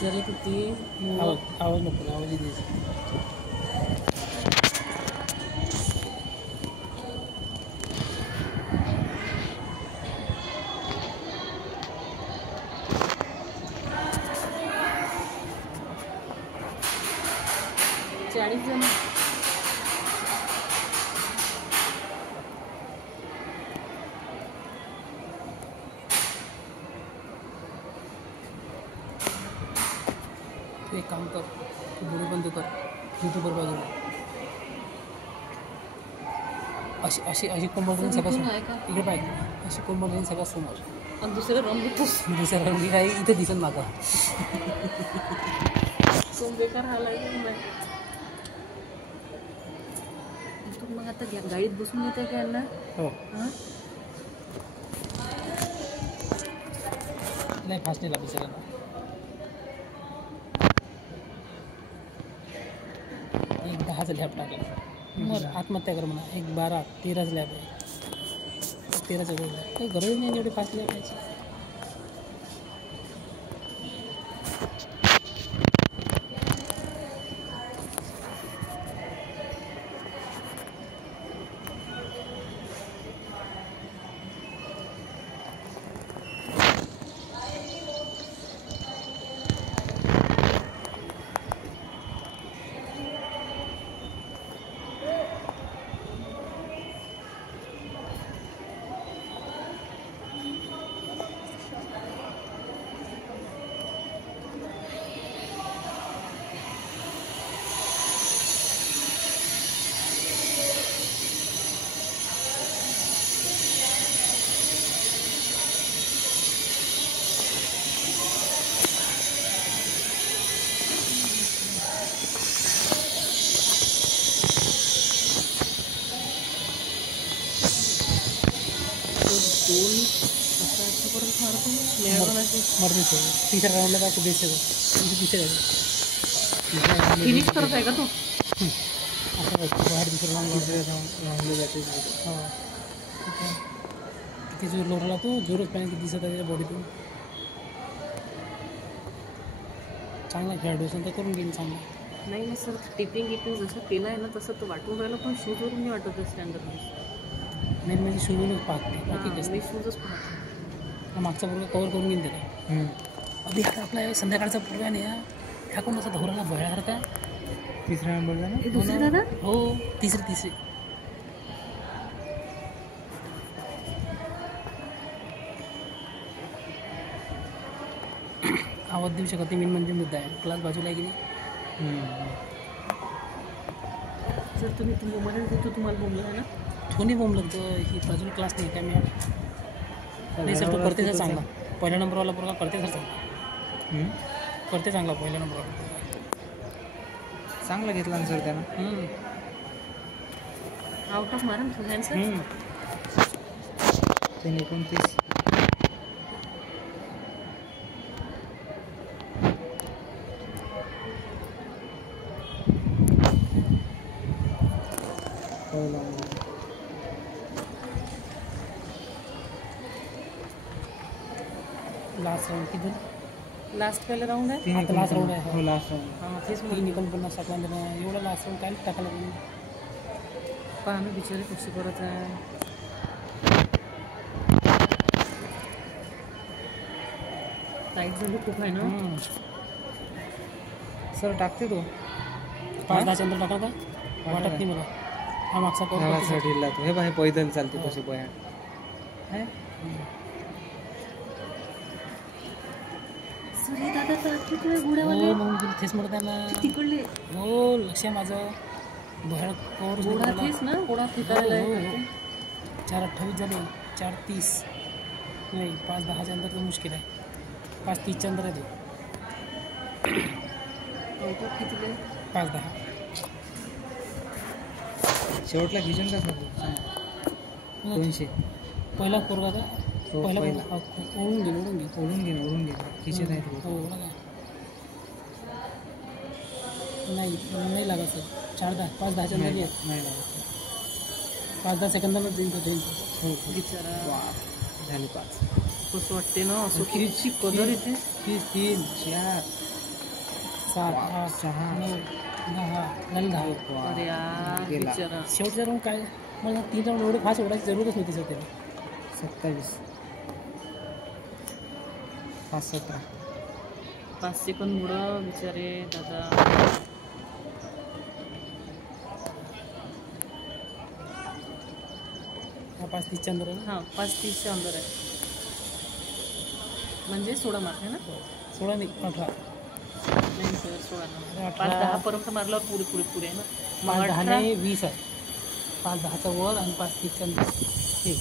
विचारत होती आवाज नको आवाज द्यायचा. जण एक काम कर, व्हिडिओ बंद कर, यूट्यूबवर बाजूला अशी अशी अशी कोंबड घेऊन सगळं इकडे पाहिजे, अशी कोंबड घेऊन सगळं समोर आणि दुसरं रंग दुसऱ्या रंगी काही इथे दिसत मागा बेकार आला मग आता गाडीत बसून येते का यांना? हो नाही फास्ट नाही लागू सगळ्यांना. एक 10चा लॅब टाकला मग आत्महत्या कर म्हणा. एक 12 13चा लॅब आहे, 13चा गोल आहे. काही गरज नाही एवढी फास्ट लॅब यायची. मरते तिसऱ्या राऊंडला काय दिसतं फिनिश करत आहे का तू? असं बाहेर दुसऱ्या राऊंडला जाते. किती जोर लोटला तो, जोरच पाहिजे दिसत आहे त्याच्या बॉडीतून. चांगला खेळाडू असेल तर करून घेईन चांगला. नाही नाही सर, टिपिंग जसं केलं आहे ना तसं तो वाटून राहिलं, पण शूजवरून नाही वाटत स्टँडर्ड. मेन म्हणजे शूजूनच पाहते, बाकी कसं मी शूजच पाहते. मागचा पूर्व कवर करून घेईन त्याला. अभि आता आपला संध्याकाळचा पूर्व नाही ह्या कोण असा धोराला बळासारखा. तिसऱ्या नंबरला ना? दुसरी दादा? हो तिसरी. आवाज देऊ शकत मेन म्हणजे मुद्दा आहे. क्लास बाजूला आहे की नाही. जर तुम्ही मोबाईल देतो तुम्हाला बोललं आहे ना, कोणी बोंबलं तर ही बाजूला क्लास नाही काय मी नाही सर. तो करते सर चांगला, पहिल्या नंबरवाला पोरगा करते सर चांगला. करते चांगला पहिल्या नंबरवाला चांगला घेतला ना सर त्यानं. आउट ऑफ मारा सर. त्याने 29 लास्ट राउंड किधर? लास्ट पहिला राऊंड आहे. आता लास्ट राऊंड आहे. हो लास्ट राऊंड. हां तेच मी निकल 50 सेकंद एवढा लास्ट राऊंड काय टाकायला पाहिजे. पण आम्ही बिचारे कशी करत आहे. टाईट झाली खूप आहे ना सर. टाकते तो 5-10 चंद्र टाका का वाटत नाही मला. हा मागचा कवर तो हे बाहेर पैदल चालते कसे बया आहे. दादा तिकडे घोड्यावाले मग तेच म्हणत आहे ना तिकडले. हो लक्ष आहे माझं. बाहेर कवर घोडा तेच ना, घोडा फिरायला. 4:28 झाले. 4:30 नाही 5-10च्या अंदर तर मुश्किल आहे. 5:30च्या अंदर आहे तो. किती 5-10 शेवटला किचन का 200 पहिला पोरगा का पहिला ओढून घे किचन आहे तो. नाही लागत सर. 5-10च्या अंदर नाही लागत. 5-10 सेकंदाला जाईल तो. हो बिचारा झाले 5. कसं वाटते ना असं. किती कदर येते. 3, 4 7 8 6 9 10 झाले 10. अरे यार गेला. बिचारा. शेवटच्या राऊंड काय मला 3 राऊंड एवढे फास्ट ओढायची जरूरच नव्हती सर त्याला. 27 5 17 5 सेकंद मुळे बिचारे दादा. हा 5:30च्या अंदर आहे ना. हां 5:30च्या अंदर आहे म्हणजे 16 मार्क आहे ना. 16 नाही 18. नाही सर 16 ना. 18. 5-10 पर्यंत मारल्यावर पुरे आहे ना. मग 5 10 18 ने 20 आहे. 5 10चा वर आणि 5:30च्या अंदर हे